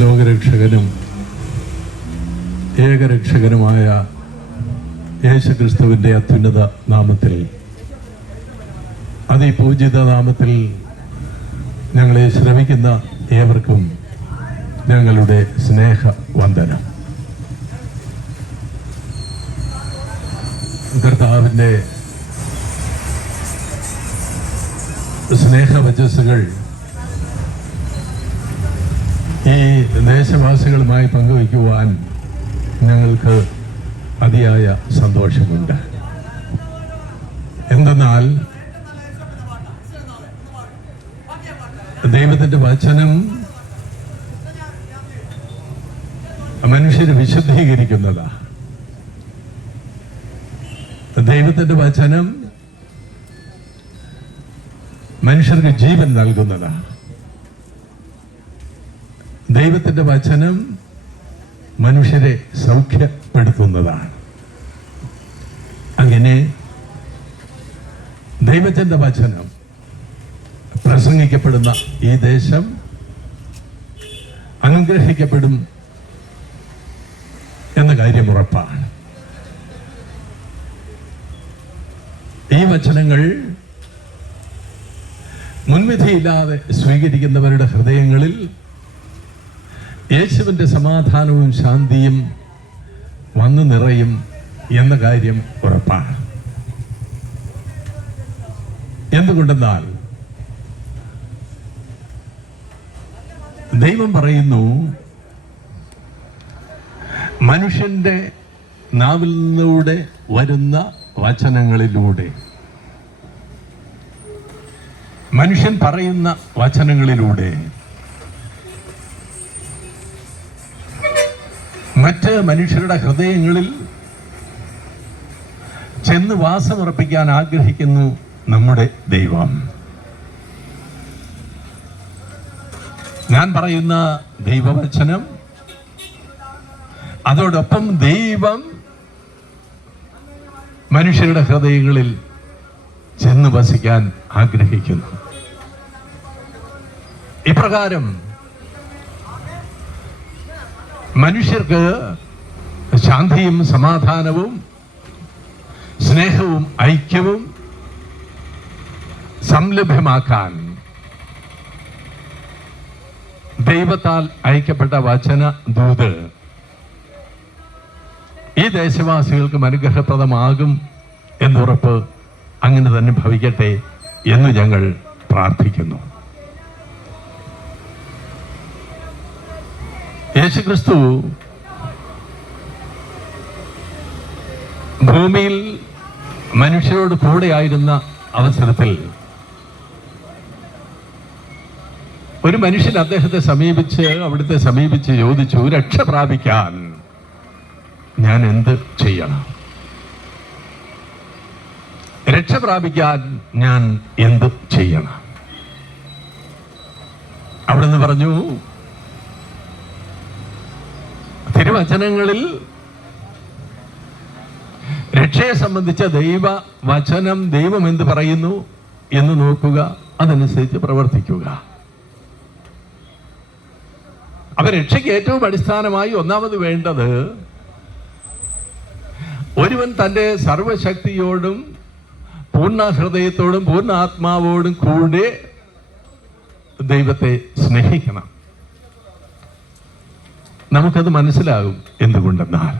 ലോകരക്ഷകനും ഏകരക്ഷകനുമായ യേശുക്രിസ്തുവിൻ്റെ അത്യുന്നത നാമത്തിൽ, അതിപൂജിത നാമത്തിൽ ഞങ്ങളെ ശ്രമിക്കുന്ന ഏവർക്കും ഞങ്ങളുടെ സ്നേഹവന്ദനം. കർത്താവിൻ്റെ സ്നേഹവചസ്സുകൾ ഈ ദേശവാസികളുമായി പങ്കുവയ്ക്കുവാൻ ഞങ്ങൾക്ക് അതിയായ സന്തോഷമുണ്ട്. എന്തെന്നാൽ ദൈവത്തിൻ്റെ വചനം മനുഷ്യരെ വിശുദ്ധീകരിക്കുന്നതാണ്. ദൈവത്തിൻ്റെ വചനം മനുഷ്യർക്ക് ജീവൻ നൽകുന്നതാണ്. ദൈവത്തിൻ്റെ വചനം മനുഷ്യരെ സൗഖ്യപ്പെടുത്തുന്നതാണ്. അങ്ങനെ ദൈവത്തിൻ്റെ വചനം പ്രസംഗിക്കപ്പെടുന്ന ഈ ദേശം അനുഗ്രഹിക്കപ്പെടും എന്ന കാര്യം ഉറപ്പാണ്. ഈ വചനങ്ങൾ മുൻവിധിയില്ലാതെ സ്വീകരിക്കുന്നവരുടെ ഹൃദയങ്ങളിൽ യേശുവിൻ്റെ സമാധാനവും ശാന്തിയും വന്നു നിറയും എന്ന കാര്യം ഉറപ്പാണ്. എന്തുകൊണ്ടെന്നാൽ ദൈവം പറയുന്നു, മനുഷ്യന്റെ നാവിൽ നിന്നൂടെ വരുന്ന വചനങ്ങളിലൂടെ, മനുഷ്യൻ പറയുന്ന വചനങ്ങളിലൂടെ മറ്റ് മനുഷ്യരുടെ ഹൃദയങ്ങളിൽ ചെന്ന് വാസമുറപ്പിക്കാൻ ആഗ്രഹിക്കുന്നു നമ്മുടെ ദൈവം. ഞാൻ പറയുന്ന ദൈവവചനം, അതോടൊപ്പം ദൈവം മനുഷ്യരുടെ ഹൃദയങ്ങളിൽ ചെന്ന് വസിക്കാൻ ആഗ്രഹിക്കുന്നു. ഇപ്രകാരം മനുഷ്യർക്ക് ശാന്തിയും സമാധാനവും സ്നേഹവും ഐക്യവും സംലഭ്യമാക്കാൻ ദൈവത്താൽ അയക്കപ്പെട്ട വചന ദൂത് ഈ ദേശവാസികൾക്കും അനുഗ്രഹപ്രദമാകും എന്നുറപ്പ് അങ്ങനെ തന്നെ ഭവിക്കട്ടെ എന്ന് ഞങ്ങൾ പ്രാർത്ഥിക്കുന്നു. യേശുക്രിസ്തു ഭൂമിയിൽ മനുഷ്യരോട് കൂടെയായിരുന്ന അവസരത്തിൽ ഒരു മനുഷ്യൻ അദ്ദേഹത്തെ സമീപിച്ച് ചോദിച്ചു, രക്ഷ പ്രാപിക്കാൻ ഞാൻ എന്ത് ചെയ്യണം? രക്ഷ പ്രാപിക്കാൻ ഞാൻ എന്ത് ചെയ്യണം? അവിടുന്ന് പറഞ്ഞു, തിരുവചനങ്ങളിൽ രക്ഷയെ സംബന്ധിച്ച ദൈവവചനം ദൈവം എന്ത് പറയുന്നു എന്ന് നോക്കുക, അതനുസരിച്ച് പ്രവർത്തിക്കുക. അപ്പൊ രക്ഷയ്ക്ക് ഏറ്റവും അടിസ്ഥാനമായി ഒന്നാമത് വേണ്ടത്, ഒരുവൻ തൻ്റെ സർവശക്തിയോടും പൂർണ്ണ ഹൃദയത്തോടും പൂർണ്ണ ആത്മാവോടും കൂടെ ദൈവത്തെ സ്നേഹിക്കണം. നമുക്കത് മനസ്സിലാകും. എന്തുകൊണ്ടെന്നാൽ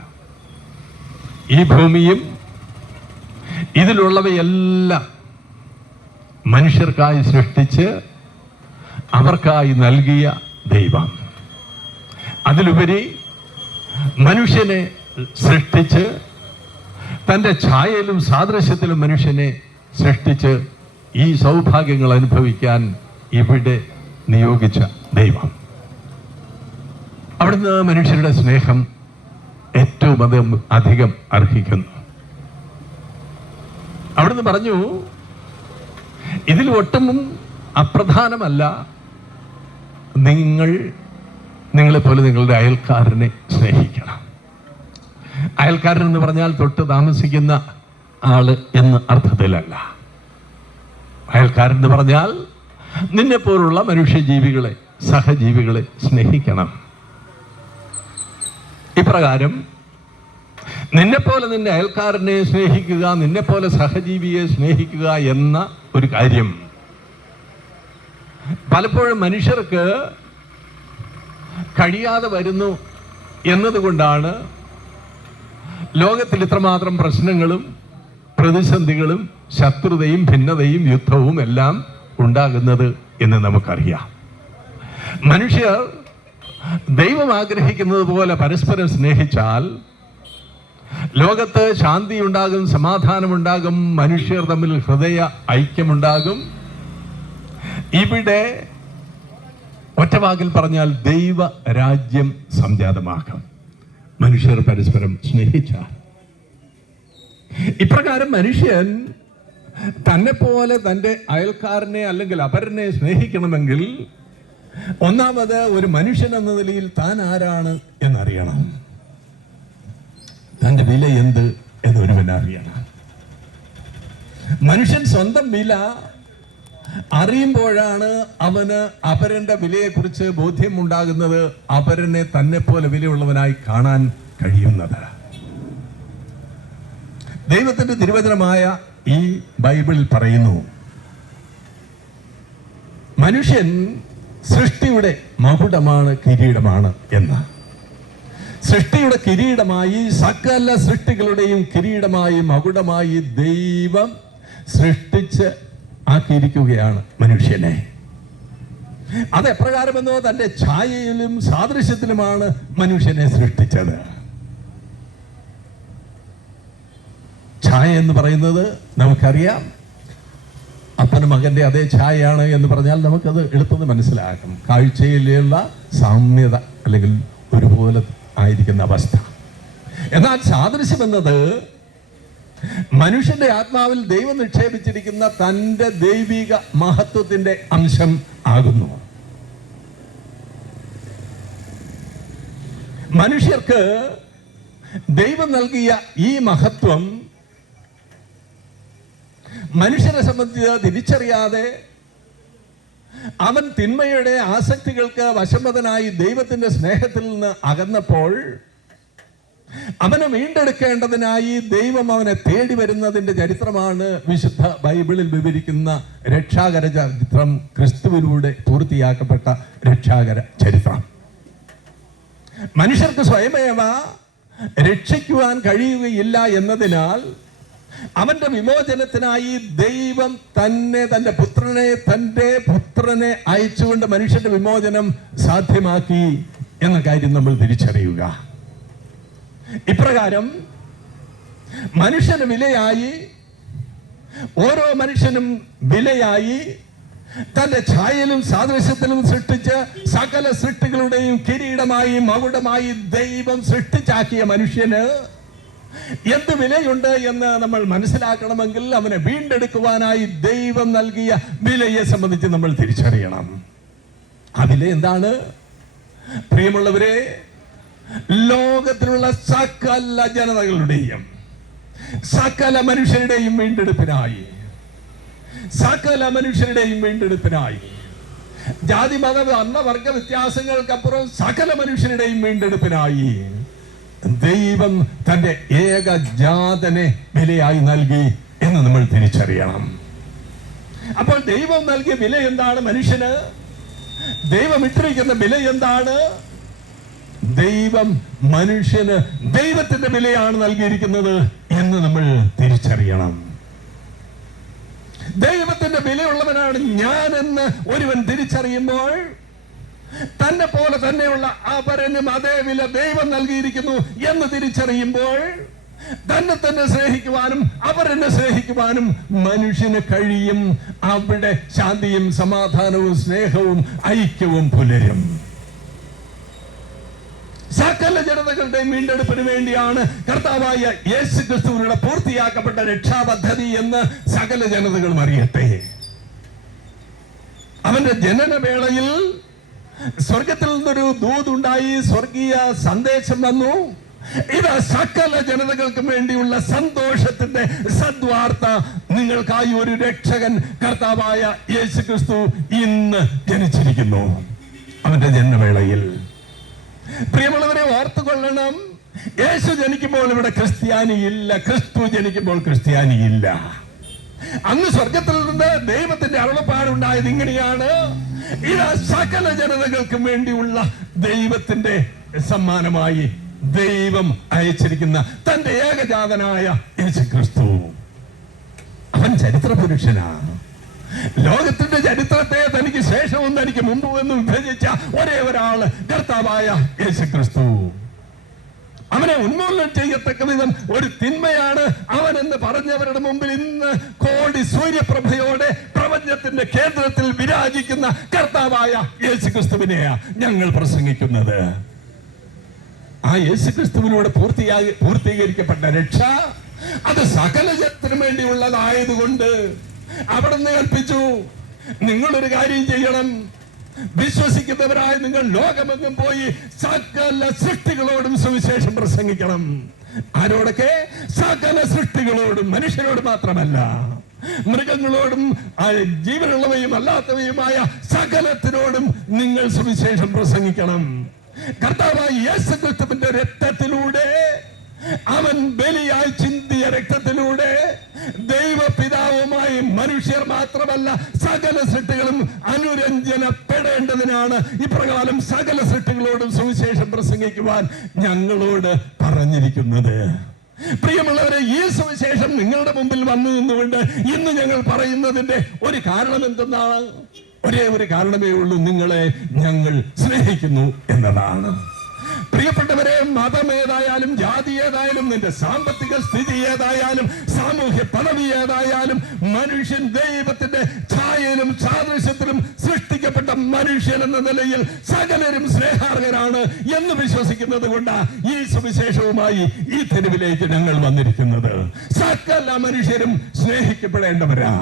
ഈ ഭൂമിയും ഇതിലുള്ളവയെല്ലാം മനുഷ്യർക്കായി സൃഷ്ടിച്ച് അവർക്കായി നൽകിയ ദൈവം, അതിലുപരി മനുഷ്യനെ സൃഷ്ടിച്ച് തൻ്റെ ഛായയിലും സാദൃശ്യത്തിലും മനുഷ്യനെ സൃഷ്ടിച്ച് ഈ സൗഭാഗ്യങ്ങൾ അനുഭവിക്കാൻ ഇവിടെ നിയോഗിച്ച ദൈവം, അവിടുന്ന് മനുഷ്യരുടെ സ്നേഹം ഏറ്റവും അധികം അർഹിക്കുന്നു. അവിടുന്ന് പറഞ്ഞു, ഇതിൽ ഒട്ടും അപ്രധാനമല്ല നിങ്ങളെപ്പോലെ നിങ്ങളുടെ അയൽക്കാരനെ സ്നേഹിക്കണം. അയൽക്കാരൻ എന്ന് പറഞ്ഞാൽ തൊട്ട് താമസിക്കുന്ന ആള് എന്ന അർത്ഥത്തിലല്ല. അയൽക്കാരൻ എന്ന് പറഞ്ഞാൽ നിന്നെപ്പോലുള്ള മനുഷ്യജീവികളെ, സഹജീവികളെ സ്നേഹിക്കണം. ഇപ്രകാരം നിന്നെപ്പോലെ നിന്റെ അയൽക്കാരനെ സ്നേഹിക്കുക, നിന്നെപ്പോലെ സഹജീവിയെ സ്നേഹിക്കുക എന്ന ഒരു കാര്യം പലപ്പോഴും മനുഷ്യർക്ക് കഴിയാതെ വരുന്നു എന്നതുകൊണ്ടാണ് ലോകത്തിൽ ഇത്രമാത്രം പ്രശ്നങ്ങളും പ്രതിസന്ധികളും ശത്രുതയും ഭിന്നതയും യുദ്ധവും എല്ലാം ഉണ്ടാകുന്നത് എന്ന് നമുക്കറിയാം. മനുഷ്യർ ദൈവം ആഗ്രഹിക്കുന്നത് പോലെ പരസ്പരം സ്നേഹിച്ചാൽ ലോകത്ത് ശാന്തി ഉണ്ടാകും, സമാധാനമുണ്ടാകും, മനുഷ്യർ തമ്മിൽ ഹൃദയ ഐക്യമുണ്ടാകും. ഇവിടെ ഒറ്റവാക്കിൽ പറഞ്ഞാൽ ദൈവ രാജ്യം സംജാതമാകും മനുഷ്യർ പരസ്പരം സ്നേഹിച്ചാൽ. ഇപ്രകാരം മനുഷ്യൻ തന്നെ പോലെ തൻ്റെ അയൽക്കാരനെ അല്ലെങ്കിൽ അപരനെ സ്നേഹിക്കണമെങ്കിൽ ഒന്നാമത് ഒരു മനുഷ്യൻ എന്ന നിലയിൽ താൻ ആരാണ് എന്നറിയണം. തൻ്റെ വില എന്ത് എന്നൊരുവൻ അറിയണം. മനുഷ്യൻ സ്വന്തം വില അറിയുമ്പോഴാണ് അവന് അപരന്റെ വിലയെക്കുറിച്ച് ബോധ്യമുണ്ടാകുന്നത്, അപരനെ തന്നെ പോലെ വിലയുള്ളവനായി കാണാൻ കഴിയുന്നത്. ദൈവത്തിന്റെ തിരുവചനമായ ഈ ബൈബിളിൽ പറയുന്നു, മനുഷ്യൻ സൃഷ്ടിയുടെ മകുടമാണ്, കിരീടമാണ് എന്ന്. സൃഷ്ടിയുടെ കിരീടമായി, സകല സൃഷ്ടികളുടെയും കിരീടമായി, മകുടമായി ദൈവം സൃഷ്ടിച്ച് ആക്കിയിരിക്കുകയാണ് മനുഷ്യനെ. അത് എപ്രകാരമെന്നോ തന്റെ ഛായയിലും സാദൃശ്യത്തിലുമാണ് മനുഷ്യനെ സൃഷ്ടിച്ചത്. ഛായ എന്ന് പറയുന്നത് നമുക്കറിയാം, അപ്പനും മകന്റെ അതേ ഛായയാണ് എന്ന് പറഞ്ഞാൽ നമുക്കത് എളുപ്പത്തിൽ മനസ്സിലാക്കും. കാഴ്ചയിലുള്ള സാമ്യത അല്ലെങ്കിൽ ഒരുപോലെ ആയിരിക്കുന്ന അവസ്ഥ. എന്നാൽ സാദൃശ്യം എന്നത് മനുഷ്യന്റെ ആത്മാവിൽ ദൈവം നിക്ഷേപിച്ചിരിക്കുന്ന തന്റെ ദൈവിക മഹത്വത്തിന്റെ അംശം ആകുന്നു. മനുഷ്യർക്ക് ദൈവം നൽകിയ ഈ മഹത്വം മനുഷ്യരെ സംബന്ധിച്ച് തിരിച്ചറിയാതെ അവൻ തിന്മയുടെ ആസക്തികൾക്ക് വശംവദനായി ദൈവത്തിന്റെ സ്നേഹത്തിൽ നിന്ന് അകന്നപ്പോൾ അവനെ വീണ്ടെടുക്കേണ്ടതിനായി ദൈവം അവനെ തേടി വരുന്നതിന്റെ ചരിത്രമാണ് വിശുദ്ധ ബൈബിളിൽ വിവരിക്കുന്ന രക്ഷാകര ചരിത്രം, ക്രിസ്തുവിലൂടെ പൂർത്തിയാക്കപ്പെട്ട രക്ഷാകര ചരിത്രം. മനുഷ്യർക്ക് സ്വയമേവ രക്ഷിക്കുവാൻ കഴിയുകയില്ല എന്നതിനാൽ അവന്റെ വിമോചനത്തിനായി ദൈവം തന്നെ തന്റെ പുത്രനെ അയച്ചുകൊണ്ട് മനുഷ്യന്റെ വിമോചനം സാധ്യമാക്കി എന്ന കാര്യം നമ്മൾ തിരിച്ചറിയുക. ഇപ്രകാരം മനുഷ്യന് വിലയായി, ഓരോ മനുഷ്യനും വിലയായി തന്റെ ഛായയിലും സാദൃശ്യത്തിലും സൃഷ്ടിച്ച് സകല സൃഷ്ടികളുടെയും കിരീടമായി മകുടമായി ദൈവം സൃഷ്ടിച്ചാക്കിയ മനുഷ്യന് എന്ത് വിലയുണ്ട് എന്ന് നമ്മൾ മനസ്സിലാക്കണമെങ്കിൽ അവനെ വീണ്ടെടുക്കുവാനായി ദൈവം നൽകിയ വിലയെ സംബന്ധിച്ച് നമ്മൾ തിരിച്ചറിയണം. ആ വില എന്താണ്? പ്രിയമുള്ളവരെ, ലോകത്തിലുള്ള സകല ജനതകളുടെയും സകല മനുഷ്യരുടെയും വീണ്ടെടുപ്പിനായി ജാതി മത വർണ്ണവർഗ വ്യത്യാസങ്ങൾക്കപ്പുറം സകല മനുഷ്യരുടെയും വീണ്ടെടുപ്പിനായി ദൈവം തന്റെ ഏകജാതനെ വിലയായി നൽകി എന്ന് നമ്മൾ തിരിച്ചറിയണം. അപ്പോൾ ദൈവം നൽകിയ വില എന്താണ്? മനുഷ്യന് ദൈവം ഇട്ടിരിക്കുന്ന വില എന്താണ്? ദൈവം മനുഷ്യന് ദൈവത്തിന്റെ വിലയാണ് നൽകിയിരിക്കുന്നത് എന്ന് നമ്മൾ തിരിച്ചറിയണം. ദൈവത്തിന്റെ വിലയുള്ളവനാണ് ഞാനെന്ന് ഒരുവൻ തിരിച്ചറിയുമ്പോൾ തന്നെ പോലെ തന്നെയുള്ള അപരനും അതേ വില ദൈവം നൽകിയിരിക്കുന്നു എന്ന് തിരിച്ചറിയുമ്പോൾ തന്നെ തന്നെ സ്നേഹിക്കുവാനും അപരനെ സ്നേഹിക്കുവാനും മനുഷ്യന് കഴിയും. അവിടെ ശാന്തിയും സമാധാനവും സ്നേഹവും ഐക്യവും പുലരും. സകല ജനതകളുടെയും വീണ്ടെടുപ്പിന് വേണ്ടിയാണ് കർത്താവായ യേശു ക്രിസ്തുവിലൂടെ പൂർത്തിയാക്കപ്പെട്ട രക്ഷാപദ്ധതി എന്ന് സകല ജനതകളും അറിയട്ടെ. അവന്റെ ജനനവേളയിൽ സ്വർഗത്തിൽ നിന്നൊരു ദൂതുണ്ടായി, സ്വർഗീയ സന്ദേശം വന്നു. ഇത് സകല ജനതകൾക്കും വേണ്ടിയുള്ള സന്തോഷത്തിന്റെ സദ്വാർത്ത. നിങ്ങൾക്കായി ഒരു രക്ഷകൻ കർത്താവായ യേശു ക്രിസ്തു ഇന്ന് ജനിച്ചിരിക്കുന്നു. അവന്റെ ജനനവേളയിൽ പ്രിയമുള്ളവരെ ഓർത്തുകൊള്ളണം, യേശു ജനിക്കുമ്പോൾ ഇവിടെ ക്രിസ്ത്യാനിയില്ല, ക്രിസ്തു ജനിക്കുമ്പോൾ ക്രിസ്ത്യാനിയില്ല. അന്ന് സ്വർഗത്തിൽ നിന്ന് ദൈവത്തിന്റെ അരുളപ്പാടുണ്ടായത് ഇങ്ങനെയാണ്: ഇത് സകല ജനതകൾക്കും വേണ്ടിയുള്ള ദൈവത്തിന്റെ സമ്മാനമായി ദൈവം അയച്ചിരിക്കുന്ന തന്റെ ഏകജാതനായ യേശു ക്രിസ്തു. അവൻ ചരിത്ര പുരുഷനാണ്. ലോകത്തിന്റെ ചരിത്രത്തെ തനിക്ക് ശേഷവും തനിക്ക് മുമ്പുമെന്നും വിഭജിച്ച ഒരേ ഒരാള് കർത്താവായ യേശു ക്രിസ്തു. അവനെ ഉന്മൂലനം ചെയ്യത്തക്ക വിധം ഒരു തിന്മയാണ് അവനെന്ന് പറഞ്ഞവരുടെ മുമ്പിൽ ഇന്ന് കോടി സൂര്യപ്രഭയോടെ പ്രപഞ്ചത്തിന്റെ കേന്ദ്രത്തിൽ വിരാജിക്കുന്ന കർത്താവായ യേശു ക്രിസ്തുവിനെയാ ഞങ്ങൾ പ്രസംഗിക്കുന്നത്. ആ യേശു ക്രിസ്തുവിനോട് പൂർത്തീകരിക്കപ്പെട്ട രക്ഷ അത് സകല ജനത്തിനു വേണ്ടിയുള്ളതായതുകൊണ്ട് അവിടുന്ന് കൽപ്പിച്ചു, നിങ്ങളൊരു കാര്യം ചെയ്യണം. വിശ്വസിക്കുന്നവരായ നിങ്ങൾ ലോകമെങ്ങും പോയി സകല സൃഷ്ടികളോടും സുവിശേഷം പ്രസംഗിക്കണം. ആരോടൊക്കെ? സകല സൃഷ്ടികളോടും. മനുഷ്യരോട് മാത്രമല്ല, മൃഗങ്ങളോടും ജീവനുള്ളവയും അല്ലാത്തവയുമായ സകലത്തിനോടും നിങ്ങൾ സുവിശേഷം പ്രസംഗിക്കണം. കർത്താവായ യേശു ക്രിസ്തുവിന്റെ രക്തത്തിലൂടെ, അവൻ ബലിയായി ചിന്തിയ രക്തത്തിലൂടെ ദൈവപിതാവുമായി മനുഷ്യർ മാത്രമല്ല സകല സൃഷ്ടികളും അനുരഞ്ജനപ്പെടേണ്ടതിനാണ് ഇപ്രകാരം സകല സൃഷ്ടികളോടും സുവിശേഷം പ്രസംഗിക്കുവാൻ ഞങ്ങളോട് പറഞ്ഞിരിക്കുന്നത്. പ്രിയമുള്ളവരെ, ഈ സുവിശേഷം നിങ്ങളുടെ മുമ്പിൽ വന്നു നിന്നുകൊണ്ട് ഇന്ന് ഞങ്ങൾ പറയുന്നതിന്റെ ഒരു കാരണം എന്തെന്നാണ്? ഒരേ ഒരു കാരണമേ ഉള്ളൂ: നിങ്ങളെ ഞങ്ങൾ സ്നേഹിക്കുന്നു എന്നതാണ്. പ്രിയപ്പെട്ടവരെ, മതമേതായാലും ജാതി ഏതായാലും നിന്റെ സാമ്പത്തിക സ്ഥിതി ഏതായാലും സാമൂഹ്യ പദവി ഏതായാലും മനുഷ്യൻ ദൈവത്തിന്റെ ഛായയിലും സാദൃശ്യത്തിലും സൃഷ്ടിക്കപ്പെട്ട മനുഷ്യൻ എന്ന നിലയിൽ സകലരും സ്നേഹാർഹരാണ് എന്ന് വിശ്വസിക്കുന്നത് കൊണ്ട് ഈ സുവിശേഷവുമായി ഈ തെരുവിലേക്ക് ഞങ്ങൾ വന്നിരിക്കുന്നത്. സകല മനുഷ്യരും സ്നേഹിക്കപ്പെടേണ്ടവരാ,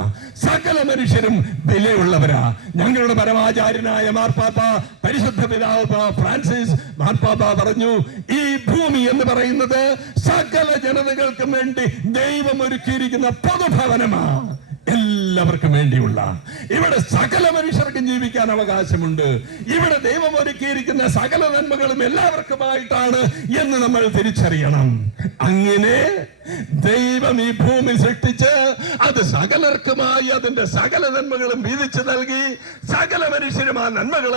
സകല മനുഷ്യരും വിലയുള്ളവരാ. ഞങ്ങളുടെ പരമാചാര്യനായ മാർപ്പാപ്പ പരിശുദ്ധ പിതാവ് ഫ്രാൻസിസ് മാർപ്പാപ്പ പറഞ്ഞു, ഈ ഭൂമി എന്ന് പറയുന്നത് സകല ജനതകൾക്കും വേണ്ടി ദൈവം ഒരുക്കിയിരിക്കുന്ന പൊതുഭവനമാണ്, എല്ലാവർക്കും വേണ്ടിയുള്ള. ഇവിടെ സകല മനുഷ്യർക്കും ജീവിക്കാൻ അവകാശമുണ്ട്. ഇവിടെ ദൈവം ഒരുക്കിയിരിക്കുന്ന സകല നന്മകളും എല്ലാവർക്കുമായിട്ടാണ് എന്ന് നമ്മൾ തിരിച്ചറിയണം. അങ്ങനെ ദൈവം ഈ ഭൂമി സൃഷ്ടിച്ച് അത് സകലർക്കുമായി അതിന്റെ സകല നന്മകളും വീതിച്ചു നൽകി സകല മനുഷ്യരും ആ നന്മകൾ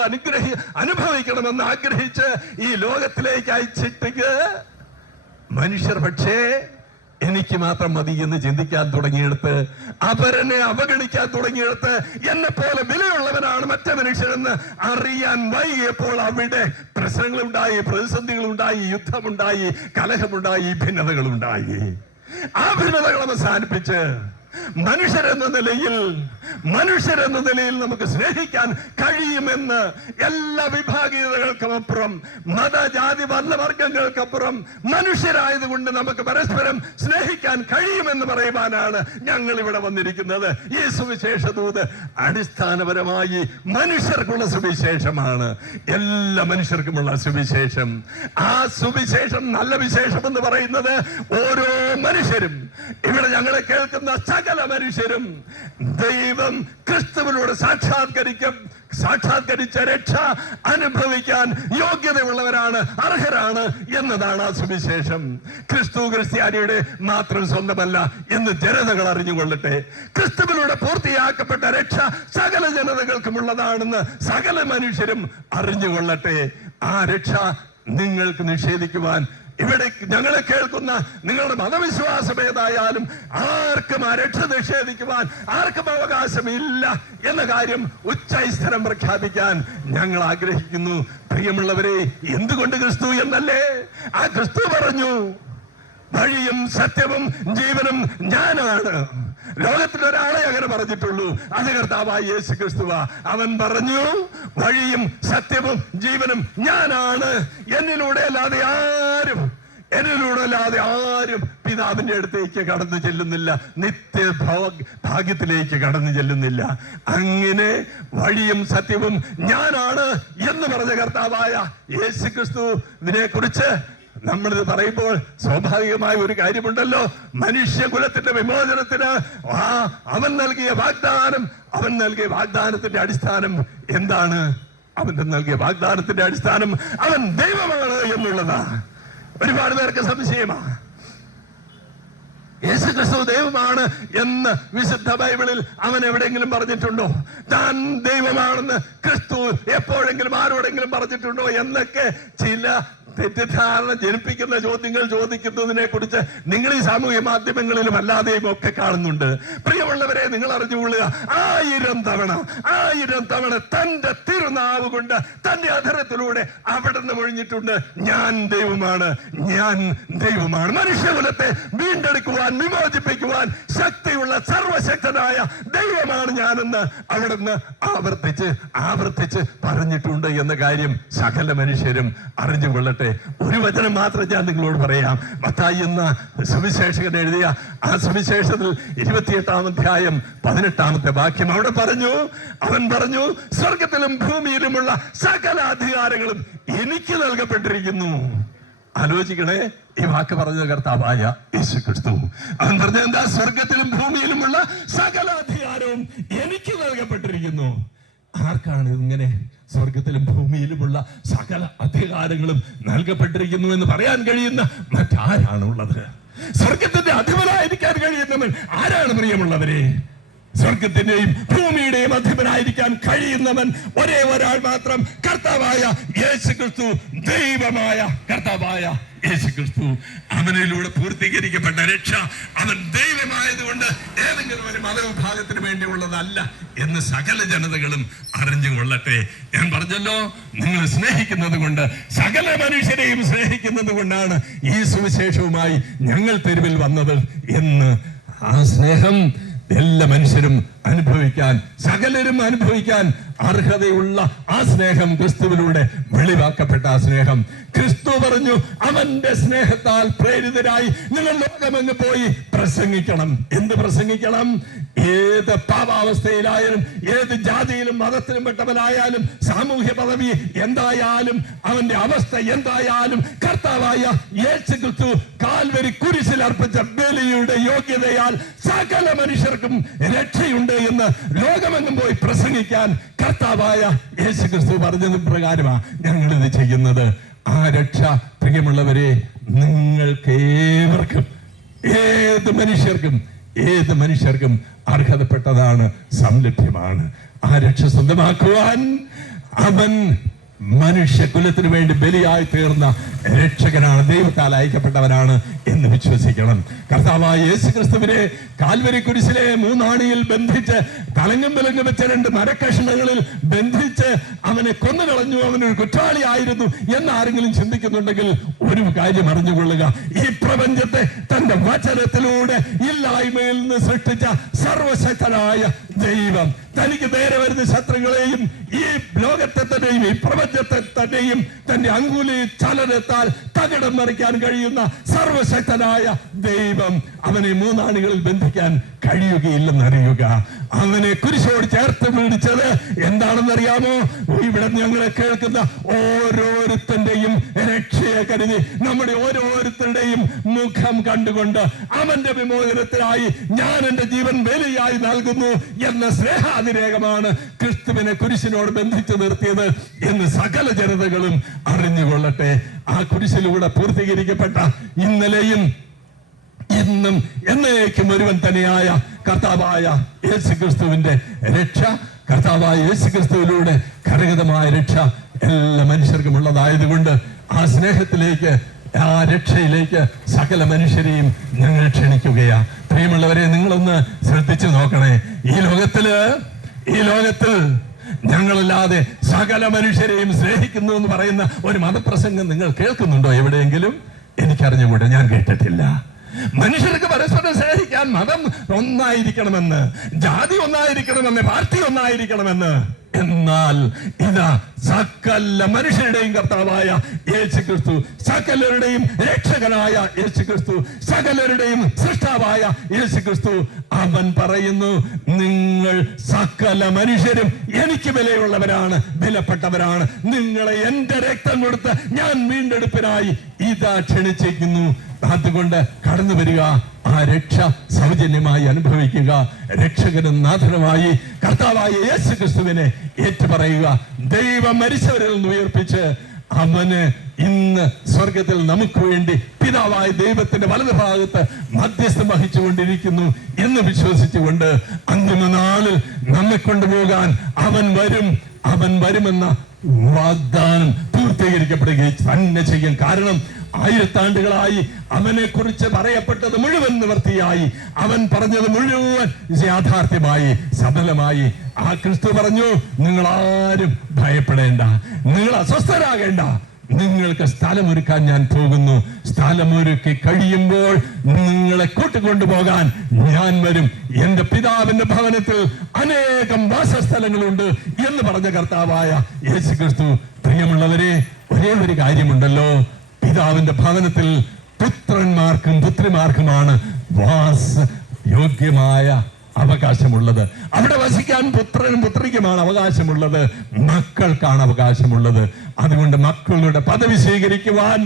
അനുഭവിക്കണമെന്ന് ആഗ്രഹിച്ച് ഈ ലോകത്തിലേക്ക് അയച്ചിട്ട് മനുഷ്യർ പക്ഷേ എനിക്ക് മാത്രം മതി എന്ന് ചിന്തിക്കാൻ തുടങ്ങിയെടുത്ത്, അവരനെ അവഗണിക്കാൻ തുടങ്ങിയെടുത്ത്, എന്നെ പോലെ വിലയുള്ളവനാണ് മറ്റു മനുഷ്യരെന്ന് അറിയാൻ വൈകിയപ്പോൾ അവിടെ പ്രശ്നങ്ങളുണ്ടായി, പ്രതിസന്ധികളുണ്ടായി, യുദ്ധമുണ്ടായി, കലഹമുണ്ടായി, ഭിന്നതകളുണ്ടായി. ആ ഭിന്നതകൾ അവസാനിപ്പിച്ച് മനുഷ്യരെന്ന നിലയിൽ നമുക്ക് സ്നേഹിക്കാൻ കഴിയുമെന്ന് എല്ലാ വിഭാഗീയതകൾക്കും അപ്പുറം, മതജാതി വർണ്ണവർഗങ്ങൾക്കപ്പുറം മനുഷ്യരായതുകൊണ്ട് നമുക്ക് പരസ്പരം സ്നേഹിക്കാൻ കഴിയുമെന്ന് പറയുവാനാണ് ഞങ്ങൾ ഇവിടെ വന്നിരിക്കുന്നത്. ഈ സുവിശേഷ ദൂത് അടിസ്ഥാനപരമായി മനുഷ്യർക്കുള്ള സുവിശേഷമാണ്, എല്ലാ മനുഷ്യർക്കുമുള്ള സുവിശേഷം. ആ സുവിശേഷം, നല്ല വിശേഷം എന്ന് പറയുന്നത് ഓരോ മനുഷ്യരും, ഇവിടെ ഞങ്ങളെ കേൾക്കുന്ന സകല മനുഷ്യരും ദൈവം ക്രിസ്തുവിലൂടെ സാക്ഷാത്കരിച്ച രക്ഷ അനുഭവിക്കാൻ യോഗ്യതയുള്ളവരാണ്, അർഹരാണ് എന്നതാണ് ആ സുവിശേഷം. ക്രിസ്തു ക്രിസ്ത്യാനിയുടെ മാത്രം സ്വന്തമല്ല എന്ന് ജനതകൾ അറിഞ്ഞുകൊള്ളട്ടെ. ക്രിസ്തുവിലൂടെ പൂർത്തിയാക്കപ്പെട്ട രക്ഷ സകല ജനതകൾക്കുമുള്ളതാണെന്ന് സകല മനുഷ്യരും അറിഞ്ഞുകൊള്ളട്ടെ. ആ രക്ഷ നിങ്ങൾക്ക് നിഷേധിക്കുവാൻ ഇവിടെ ഞങ്ങളെ കേൾക്കുന്ന നിങ്ങളുടെ മതവിശ്വാസം ഏതായാലും ആർക്കും ആ രക്ഷ നിഷേധിക്കുവാൻ ആർക്കും അവകാശമില്ല എന്ന കാര്യം ഉച്ചൈസ്ഥരം പ്രഖ്യാപിക്കാൻ ഞങ്ങൾ ആഗ്രഹിക്കുന്നു. പ്രിയമുള്ളവരെ, എന്തുകൊണ്ട് ക്രിസ്തു എന്നല്ലേ? ആ ക്രിസ്തു പറഞ്ഞു, വഴിയും സത്യവും ജീവനും ഞാനാണ്. ലോകത്തിൽ ഒരാളെ അങ്ങനെ പറഞ്ഞിട്ടുള്ളൂ, അത് കർത്താവായ യേശു ക്രിസ്തുവാ. അവൻ പറഞ്ഞു, വഴിയും സത്യവും ജീവനും ഞാനാണ്. എന്നിലൂടെ അല്ലാതെ ആരും പിതാവിന്റെ അടുത്തേക്ക് കടന്നു ചെല്ലുന്നില്ല, നിത്യ ഭാഗ്യത്തിലേക്ക് കടന്നു ചെല്ലുന്നില്ല. അങ്ങനെ വഴിയും സത്യവും ഞാനാണ് എന്ന് പറഞ്ഞ കർത്താവായ യേശു ക്രിസ്തുവിനെ കുറിച്ച് നമ്മളിത് പറയുമ്പോൾ സ്വാഭാവികമായ ഒരു കാര്യമുണ്ടല്ലോ. മനുഷ്യകുലത്തിന്റെ വിമോചനത്തിന് അവൻ നൽകിയ വാഗ്ദാനത്തിന്റെ അടിസ്ഥാനം എന്താണ്? അവന്റെ നൽകിയ വാഗ്ദാനത്തിന്റെ അടിസ്ഥാനം അവൻ ദൈവമാണ് എന്നുള്ളതാ. ഒരുപാട് പേർക്ക് സംശയമാണ്. യേശുക്രിസ്തു ദൈവമാണ് എന്ന് വിശുദ്ധ ബൈബിളിൽ അവൻ എവിടെയെങ്കിലും പറഞ്ഞിട്ടുണ്ടോ? താൻ ദൈവമാണെന്ന് ക്രിസ്തു എപ്പോഴെങ്കിലും ആരോടെങ്കിലും പറഞ്ഞിട്ടുണ്ടോ എന്നൊക്കെ ചില തെറ്റിദ്ധാരണ ജനിപ്പിക്കുന്ന ചോദ്യങ്ങൾ ചോദിക്കുന്നതിനെ കുറിച്ച് നിങ്ങൾ ഈ സാമൂഹ്യ മാധ്യമങ്ങളിലും അല്ലാതെയും ഒക്കെ കാണുന്നുണ്ട്. പ്രിയമുള്ളവരെ, നിങ്ങൾ അറിഞ്ഞുകൊള്ളുക, 1000 തവണ തന്റെ തിരുനാവ് കൊണ്ട് തന്റെ അധരത്തിലൂടെ അവിടുന്ന് മൊഴിഞ്ഞിട്ടുണ്ട്, ഞാൻ ദൈവമാണ്, ഞാൻ ദൈവമാണ്. മനുഷ്യകുലത്തെ വീണ്ടെടുക്കുവാൻ, വിമോചിപ്പിക്കുവാൻ ശക്തിയുള്ള സർവശക്തനായ ദൈവമാണ് ഞാനെന്ന് അവിടുന്ന് ആവർത്തിച്ച് പറഞ്ഞിട്ടുണ്ട് എന്ന കാര്യം സകല മനുഷ്യരും അറിഞ്ഞുകൊള്ളട്ടെ. ഒരു വചനം മാത്രം ഞാൻ നിങ്ങളോട് പറയാം. മത്തായി എന്ന സുവിശേഷകൻ എഴുതിയ ആ സുവിശേഷത്തിൽ 28-ാം അധ്യായം 18-ാമത്തെ വാക്യം അവിടെ അവൻ പറഞ്ഞു, സ്വർഗത്തിലും ഭൂമിയിലുമുള്ള സകല അധികാരങ്ങളും എനിക്ക് നൽകപ്പെട്ടിരിക്കുന്നു. ആലോചിക്കണേ, ഈ വാക്ക് പറഞ്ഞ കർത്താവായ യേശുക്രിസ്തു. അവൻ പറഞ്ഞ എന്താ? സ്വർഗത്തിലും ഭൂമിയിലുമുള്ള സകല അധികാരവും എനിക്ക് നൽകപ്പെട്ടിരിക്കുന്നു. ആർക്കാണ് ഇങ്ങനെ സ്വർഗത്തിലും ഭൂമിയിലുമുള്ള സകല അധികാരങ്ങളും നൽകപ്പെട്ടിരിക്കുന്നു എന്ന് പറയാൻ കഴിയുന്ന മറ്റാരാണുള്ളത്? സ്വർഗത്തിന്റെ അധിപനായിരിക്കാൻ കഴിയുന്നവൻ ആരാണ് പ്രിയമുള്ളവരെ? സ്വർഗത്തിന്റെയും ഭൂമിയുടെയും അധിപനായിരിക്കാൻ കഴിയുന്നവൻ ഒരേ ഒരാൾ മാത്രം, കർത്താവായ യേശുക്രിസ്തു, ദൈവമായ കർത്താവായ യേശുക്രിസ്തു. അവനിലൂടെ പൂർത്തീകരിക്കപ്പെട്ട രക്ഷ അവൻ ദൈവമായതുകൊണ്ട് ഏതെങ്കിലും ഒരു മതവിഭാഗത്തിന് വേണ്ടിയുള്ളതല്ല എന്ന് സകല ജനതകളും അറിഞ്ഞുകൊള്ളട്ടെ. ഞാൻ പറഞ്ഞല്ലോ, നിങ്ങൾ സ്നേഹിക്കുന്നത് കൊണ്ട്, സകല മനുഷ്യരെയും സ്നേഹിക്കുന്നത് കൊണ്ടാണ് ഈ സുവിശേഷവുമായി ഞങ്ങൾ തെരുവിൽ വന്നത് എന്ന്. ആ സ്നേഹം എല്ലാ മനുഷ്യരും അനുഭവിക്കാൻ, സകലരും അനുഭവിക്കാൻ അർഹതയുള്ള ആ സ്നേഹം, ക്രിസ്തുവിലൂടെ വെളിവാക്കപ്പെട്ട ആ സ്നേഹം. ക്രിസ്തു പറഞ്ഞു, അവന്റെ സ്നേഹത്താൽ പ്രേരിതരായി നിങ്ങൾ ലോകമെങ്ങ് പോയി പ്രസംഗിക്കണം. എന്ത് പ്രസംഗിക്കണം? ഏത് പാപാവസ്ഥയിലായാലും, ഏത് ജാതിയിലും മതത്തിലും പെട്ടവനായാലും, സാമൂഹ്യ പദവി എന്തായാലും, അവന്റെ അവസ്ഥ എന്തായാലും, കർത്താവായ യേശുക്രിസ്തു കാൽവരി കുരിശിൽ അർപ്പിച്ച ബലിയുടെ യോഗ്യതയാൽ സകല മനുഷ്യർക്കും രക്ഷയുണ്ട് എന്ന് ലോകമെങ്ങും പോയി പ്രസംഗിക്കാൻ കർത്താവായ യേശുക്രിസ്തു പറഞ്ഞത് പ്രകാരമാണ് ഞങ്ങൾ ഇത് ചെയ്യുന്നത്. ആ രക്ഷ പ്രിയമുള്ളവരെ, നിങ്ങൾക്ക് ഏവർക്കും, ഏത് മനുഷ്യർക്കും അർഹതപ്പെട്ടതാണ്, സംലഭ്യമാണ്. ആ രക്ഷ സ്വന്തമാക്കുവാൻ അവൻ മനുഷ്യകുലത്തിന് വേണ്ടി ബലിയായി തീർന്ന രക്ഷകനാണ്, ദൈവത്താൽ അയക്കപ്പെട്ടവനാണ് എന്ന് വിശ്വസിക്കണം. കർത്താവായ യേശുക്രിസ്തുവിനെ കാൽവരി കുരിശിലെ 3 ആണിയിൽ ബന്ധിച്ച്, തലങ്ങും വിലങ്ങും വെച്ച 2 മരക്കഷണങ്ങളിൽ ബന്ധിച്ച് അവനെ കൊന്നുകളഞ്ഞു, അവനൊരു കുറ്റവാളിയായിരുന്നു എന്ന് ആരെങ്കിലും ചിന്തിക്കുന്നുണ്ടെങ്കിൽ ഒരു കാര്യം അറിഞ്ഞുകൊള്ളുക, ഈ പ്രപഞ്ചത്തെ തന്റെ വചനത്തിലൂടെ ഇല്ലായ്മയിൽ നിന്ന് സൃഷ്ടിച്ച സർവശക്തനായ ദൈവം തനിക്ക് നേരെ വരുന്ന ശത്രുക്കളെയും ഈ ലോകത്തെ തന്നെയും ഈ പ്രപഞ്ചത്തെ തന്നെയും തന്റെ അങ്കുലി ചലനത്താൽ തകിടം മറിക്കാൻ കഴിയുന്ന സർവശക്തനായ ദൈവം അവനെ 3 ആണികളിൽ ബന്ധിക്കാൻ കഴിയുകയില്ലെന്നറിയുക. അവനെ കുരിശോട് ചേർത്ത് പിടിച്ചത് എന്താണെന്നറിയാമോ? ഇവിടെ ഞങ്ങളെ കേൾക്കുന്ന ഓരോരുത്തന്റെയും രക്ഷയെ കരുതി, നമ്മുടെ ഓരോരുത്തരുടെയും മുഖം കണ്ടുകൊണ്ട് അവന്റെ വിമോചനത്തിനായി ഞാൻ എന്റെ ജീവൻ ബലിയായി നൽകുന്നു എന്ന സ്നേഹാതിരേകമാണ് ക്രിസ്തുവിനെ കുരിശിനോട് ബന്ധിച്ചു നിർത്തിയത് എന്ന് സകല ജനതകളും അറിഞ്ഞുകൊള്ളട്ടെ. ആ കുരിശിലൂടെ പൂർത്തീകരിക്കപ്പെട്ട ഇന്നലെയും ഇന്നും എന്നേക്കും ഒരുവൻ തന്നെയായ കർത്താവായ യേശുക്രിസ്തുവിന്റെ രക്ഷ, കർത്താവായ യേശുക്രിസ്തുവിലൂടെ കരഗതമായ രക്ഷ എല്ലാ മനുഷ്യർക്കും ഉള്ളതായതുകൊണ്ട് ആ സ്നേഹത്തിലേക്ക്, ആ രക്ഷയിലേക്ക് സകല മനുഷ്യരെയും ഞങ്ങൾ ക്ഷണിക്കുകയാ. പ്രിയമുള്ളവരെ, നിങ്ങളൊന്ന് ശ്രദ്ധിച്ചു നോക്കണേ. ഈ ലോകത്തിൽ ഞങ്ങളല്ലാതെ സകല മനുഷ്യരെയും സ്നേഹിക്കുന്നു എന്ന് പറയുന്ന ഒരു മതപ്രസംഗം നിങ്ങൾ കേൾക്കുന്നുണ്ടോ എവിടെയെങ്കിലും? എനിക്കറിഞ്ഞുകൂടെ, ഞാൻ കേട്ടിട്ടില്ല. മനുഷ്യർക്ക് പരസ്പരം സ്നേഹിക്കാൻ മതം ഒന്നായിരിക്കണമെന്ന്, ജാതി ഒന്നായിരിക്കണമെന്ന്, പാർട്ടി ഒന്നായിരിക്കണമെന്ന്. എന്നാൽ ഇതാ സകല മനുഷ്യരുടെയും കർത്താവായ യേശുക്രിസ്തു, സകലരുടെയും രക്ഷകനായ യേശുക്രിസ്തു, സകലരുടെയും സൃഷ്ടാവായ യേശുക്രിസ്തു, അവൻ പറയുന്നു, നിങ്ങൾ സകല മനുഷ്യരും എനിക്ക് വിലയുള്ളവരാണ്, വിലപ്പെട്ടവരാണ്. നിങ്ങളെ എന്റെ രക്തം കൊടുത്ത് ഞാൻ വീണ്ടെടുപ്പിനായി ഇതാ ക്ഷണിച്ചിരിക്കുന്നു. അതുകൊണ്ട് കടന്നു വരിക, ആ രക്ഷ സൗജന്യമായി അനുഭവിക്കുക. രക്ഷകനും നാഥനുമായി കർത്താവായ യേശുക്രിസ്തുവിനെ ഏറ്റുപറയുക. ദൈവം മരിച്ചവരിൽ നിന്ന് ഉയർപ്പിച്ച് അവന് ഇന്ന് സ്വർഗത്തിൽ നമുക്ക് വേണ്ടി പിതാവായ ദൈവത്തിന്റെ വലതുഭാഗത്ത് മധ്യസ്ഥം വഹിച്ചുകൊണ്ടിരിക്കുന്നു എന്ന് വിശ്വസിച്ചുകൊണ്ട് അന്തിമ നാളിൽ നമ്മെ കൊണ്ടുപോകാൻ അവൻ വരുമെന്ന വാഗ്ദാനം പൂർത്തീകരിക്കപ്പെടുകയും തന്നെ ചെയ്യും. കാരണം 1000 ആണ്ടുകളായി അവനെ കുറിച്ച് പറയപ്പെട്ടത് മുഴുവൻ നിവൃത്തിയായി, അവൻ പറഞ്ഞത് മുഴുവൻ യാഥാർത്ഥ്യമായി, സഫലമായി. ആ ക്രിസ്തു പറഞ്ഞു, നിങ്ങൾ ആരും ഭയപ്പെടേണ്ട, നിങ്ങൾ അസ്വസ്ഥരാകേണ്ട, നിങ്ങൾക്ക് സ്ഥലമൊരുക്കാൻ ഞാൻ പോകുന്നു. സ്ഥലമൊരുക്കി കഴിയുമ്പോൾ നിങ്ങളെ കൂട്ടിക്കൊണ്ടുപോകാൻ ഞാൻ വരും. എന്റെ പിതാവിന്റെ ഭവനത്തിൽ അനേകം വാസസ്ഥലങ്ങളുണ്ട് എന്ന് പറഞ്ഞ കർത്താവായ യേശു ക്രിസ്തു. പ്രിയമുള്ളവരെ, ഒരേ ഒരു കാര്യമുണ്ടല്ലോ, പിതാവിന്റെ ഭവനത്തിൽ പുത്രന്മാർക്കും പുത്രിമാർക്കുമാണ് യോഗ്യമായ അവകാശമുള്ളത്. അവിടെ വസിക്കാൻ പുത്രനും പുത്രിക്കുമാണ് അവകാശമുള്ളത്, മക്കൾക്കാണ് അവകാശമുള്ളത്. അതുകൊണ്ട് മക്കളുടെ പദവി സ്വീകരിക്കുവാൻ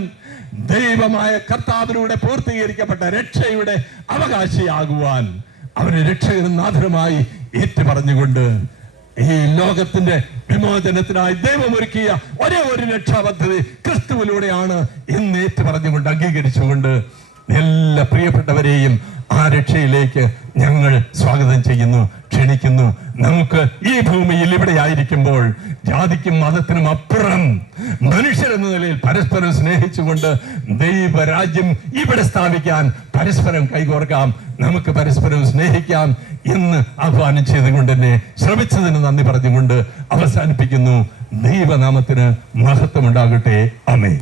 ദൈവമായ കർത്താവിലൂടെ പൂർത്തീകരിക്കപ്പെട്ട രക്ഷയുടെ അവകാശിയാകുവാൻ അവരെ രക്ഷകനും നാഥനുമായി ഏറ്റുപറഞ്ഞുകൊണ്ട് ഈ ലോകത്തിന്റെ വിമോചനത്തിനായി ദൈവമൊരുക്കിയ ഒരേ ഒരു രക്ഷാപദ്ധതി ക്രിസ്തുവിലൂടെയാണ് എന്ന് ഏറ്റുപറഞ്ഞുകൊണ്ട് അംഗീകരിച്ചുകൊണ്ട് എല്ലാ പ്രിയപ്പെട്ടവരെയും ആ രക്ഷയിലേക്ക് ഞങ്ങൾ സ്വാഗതം ചെയ്യുന്നു, ക്ഷണിക്കുന്നു. നമുക്ക് ഈ ഭൂമിയിൽ ഇവിടെ ആയിരിക്കുമ്പോൾ ജാതിക്കും മതത്തിനും അപ്പുറം മനുഷ്യരെന്ന നിലയിൽ പരസ്പരം സ്നേഹിച്ചുകൊണ്ട് ദൈവരാജ്യം ഇവിടെ സ്ഥാപിക്കാൻ പരസ്പരം കൈകോർക്കാം, നമുക്ക് പരസ്പരം സ്നേഹിക്കാം എന്ന് ആഹ്വാനം ചെയ്തുകൊണ്ട് തന്നെ ശ്രമിച്ചതിന് നന്ദി പറഞ്ഞുകൊണ്ട് അവസാനിപ്പിക്കുന്നു. ദൈവനാമത്തിന് മഹത്വം ഉണ്ടാകട്ടെ. ആമേൻ.